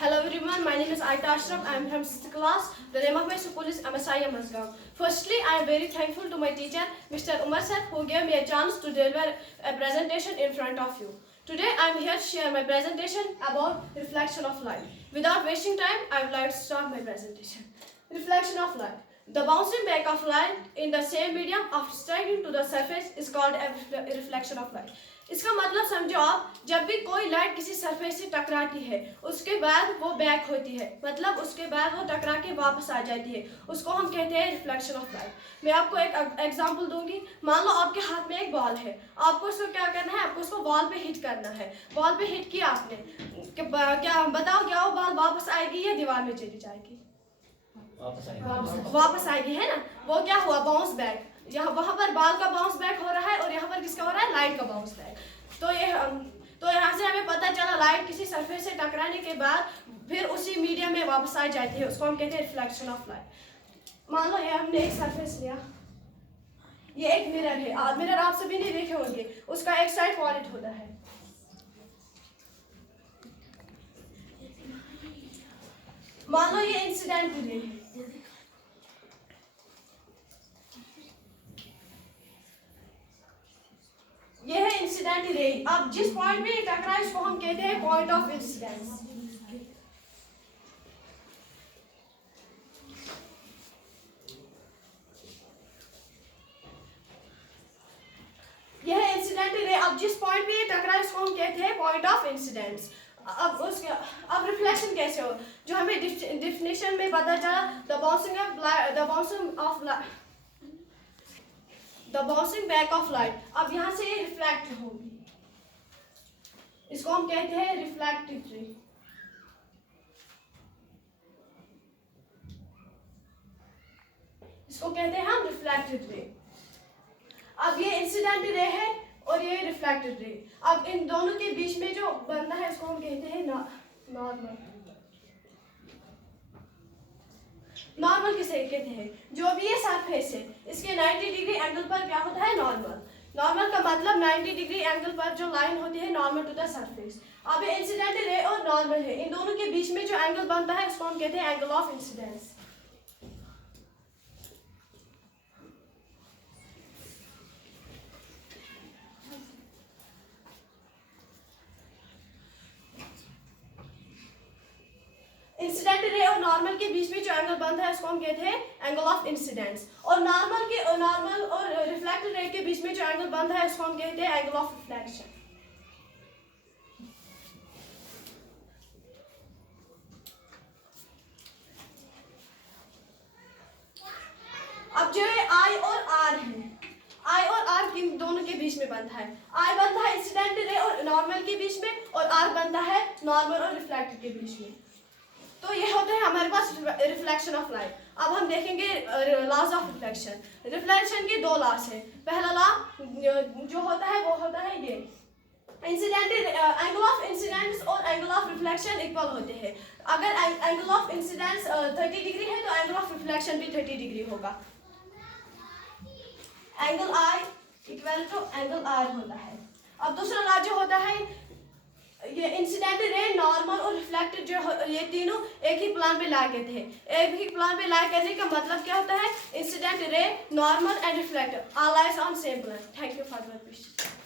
Hello everyone, my name is Aita Ashraf. I am from 6th class. The name of my school is MSI Mazgaon. Firstly, I am very thankful to my teacher, Mr. Umar sir, who gave me a chance to deliver a presentation in front of you. Today, I am here to share my presentation about reflection of light. Without wasting time, I would like to start my presentation. Reflection of light. The bouncing back of light in the same medium after striking to the surface is called a reflection of light. इसका मतलब समझो आप, जब भी कोई light किसी surface से टकराती है उसके बाद वो बैक होती है, मतलब उसके बाद वो टकरा के वापस आ जाती है, उसको हम कहते हैं रिफ्लेक्शन ऑफ लाइट। मैं आपको एक एग्जांपल दूंगी। मान लो आपके हाथ में एक बॉल है, आपको उसको क्या करना है, आपको उसको वॉल पे हिट करना है। वॉल पे हिट किया आपने, क्या बताओ, क्या वो बॉल वापस आएगी या दीवार में चली जाएगी? वापस आएगी, है ना। वो क्या हुआ, बाउंस बैक। यहाँ वहाँ पर बॉल का बाउंस बैक हो रहा है और यहाँ पर किसका हो रहा है, लाइट का बाउंस बैक। तो यहाँ से हमें पता चला लाइट किसी सरफेस से टकराने के बाद फिर उसी मीडियम में वापस आ जाती है, उसको हम कहते हैं रिफ्लेक्शन ऑफ लाइट। मान लो ये हमने एक सरफेस लिया, ये एक मिरर है। मिरर आप सभी नहीं देखे होंगे, उसका एक साइड पॉइंट होता है। मान लो ये इंसिडेंट रे है, ये है इंसिडेंट रे। अब जिस पॉइंट पे टकरा है इसको हम कहते हैं पॉइंट ऑफ इंसिडेंस। ये है इंसिडेंट रे। अब जिस पॉइंट पे टकरा है इसको हम कहते हैं पॉइंट ऑफ इंसिडेंस। अब रिफ्लेक्शन कैसे हो, जो हमें डिफिनेशन में पता चला, the bouncing back of light. अब यहाँ से ये रिफ्लेक्ट होगी, इसको हम कहते हैं रिफ्लेक्टिव रे। इसको कहते हैं हम रिफ्लेक्टिव रे। अब ये इंसिडेंट रे है और ये रिफ्लेक्टेड रे। अब इन दोनों के बीच में जो बनता है इसको हम कहते हैं नॉर्मल। नॉर्मल किसे कहते हैं, जो भी ये सरफेस है इसके 90 डिग्री एंगल पर क्या होता है, नॉर्मल। नॉर्मल का मतलब 90 डिग्री एंगल पर जो लाइन होती है नॉर्मल टू द सरफेस। अब ये इंसिडेंट रे और नॉर्मल है, इन दोनों के बीच में जो एंगल बनता है इसको हम कहते हैं angle of incidence. Incident ray और नॉर्मल के बीच में जो एंगल बनता है उसको हम कहते हैं एंगल ऑफ इंसिडेंस। और नॉर्मल और रिफ्लेक्टेड रे के बीच में जो एंगल बनता है उसको हम कहते हैं एंगल ऑफ रिफ्लेक्शन। अब जो ये आई और आर है, आई और आर किन दोनों के बीच में बनता है, आई बनता है इंसिडेंट रे और नॉर्मल के बीच में, और आर बनता है नॉर्मल और रिफ्लेक्टेड के बीच में। तो ये होते हैं हमारे पास रिफ्लेक्शन ऑफ लाइट। अब हम देखेंगे लॉज ऑफ रिफ्लेक्शन। रिफ्लेक्शन के दो लॉज है। पहला लॉ जो होता है वो होता है ये, इंसिडेंट एंगल ऑफ इंसिडेंस और एंगल ऑफ रिफ्लेक्शन इक्वल होते हैं। अगर एंगल ऑफ इंसिडेंस 30 डिग्री है तो एंगल ऑफ रिफ्लेक्शन भी 30 डिग्री होगा। Angle I equal to angle R होता है। अब दूसरा लॉ जो होता है, ये इंसिडेंट रे, नॉर्मल और रिफ्लेक्टेड जो ये तीनों एक ही प्लान पे ला के थे। एक ही प्लान पे ला करने का मतलब क्या होता है, incident ray, normal and reflected all lies on same plan. Thank you for your question.